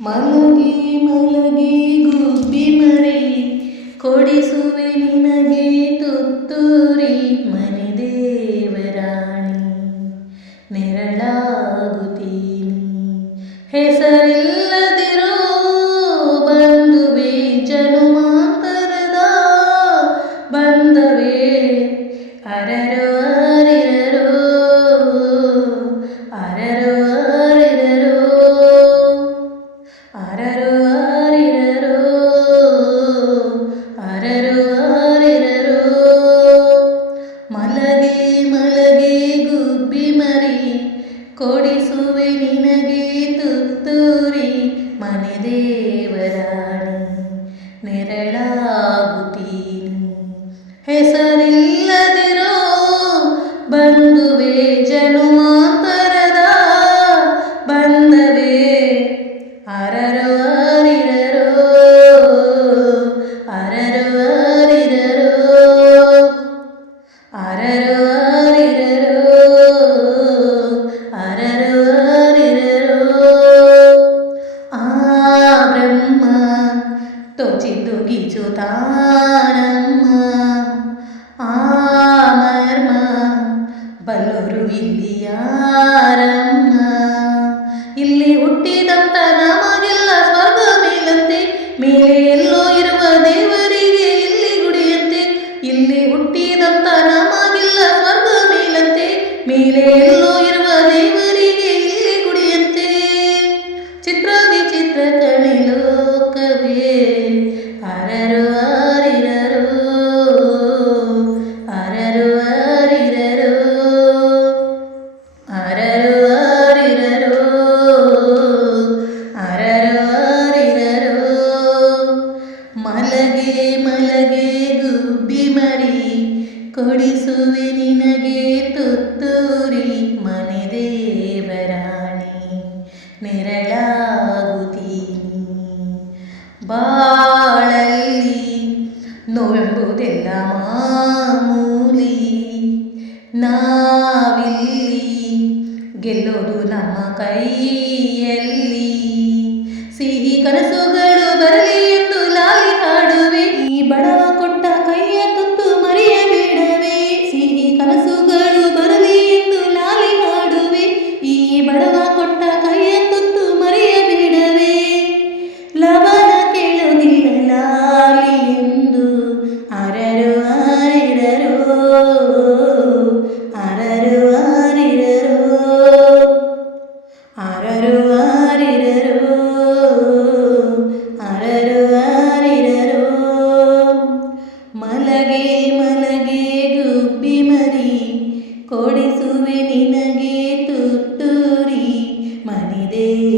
ಮಲಗಿ ಮಲಗಿ ಗುಬ್ಬಿ ಮರಿ ಕೊಡಿಸುವೆ ನಿನಗೆ ತುತ್ತೂರಿ ಮನೆ ದೇವರಾಣಿ ನೆರಳಾಗುತ್ತೀನಿ. ಹೆಸರಿಲ್ಲದಿರೋ ಬಂದುವೆ ಜನುಮಾಂತರದ ಕೊಡಿಸುವೆ ನಿನಗೆ ತುತ್ತೂರಿ ಮನೆ ದೇವರಾಣಿ ನೆರಳಾಗುತ್ತೀನಿ ಹೆಸರಿಲ್ಲದಿರೋ ಬಂದುವೆ ಜನುಮಾಂತರದ ಬಂದವೆ ಅರರು ಅರಿರರು ಅರರು ಅರಿರರು ಅರರು ಅರರು ಅರಿರರು ಅರರು ಅರಿರರು ಅರರು ಅರಿರರು ಅರರು ಅರಿರರು. ಮಲಗೆ ಮಲಗೆ ಗುಬ್ಬಿ ಮರಿ, ಕೊಡಿಸುವೆ ನಿನಗೆ ತುತ್ತೂರಿ, ಮನೆ ದೇವರಾಣಿ ನೆರಳಾಗುತ್ತೀನಿ ನಾವಿಲ್ಲಿ ಗೆಲ್ಲೋದು ನಮ್ಮ ಕೈಯಲ್ಲಿ ಸಿಹಿ ಕನಸುಗಳು ಕೊಡಿಸುವೆ ನಿನಗೆ ತುತ್ತೂರಿ ಮನಿದೇವರಾಣಿ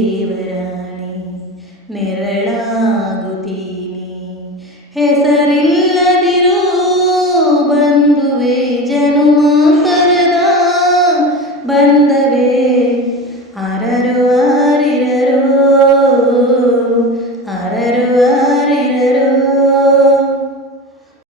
ನೆರಳಾಗುತ್ತೀನಿ. ಹೆಸರಿಲ್ಲದಿರೋ ಬಂದುವೆ ಜನುಮಾಂತರದ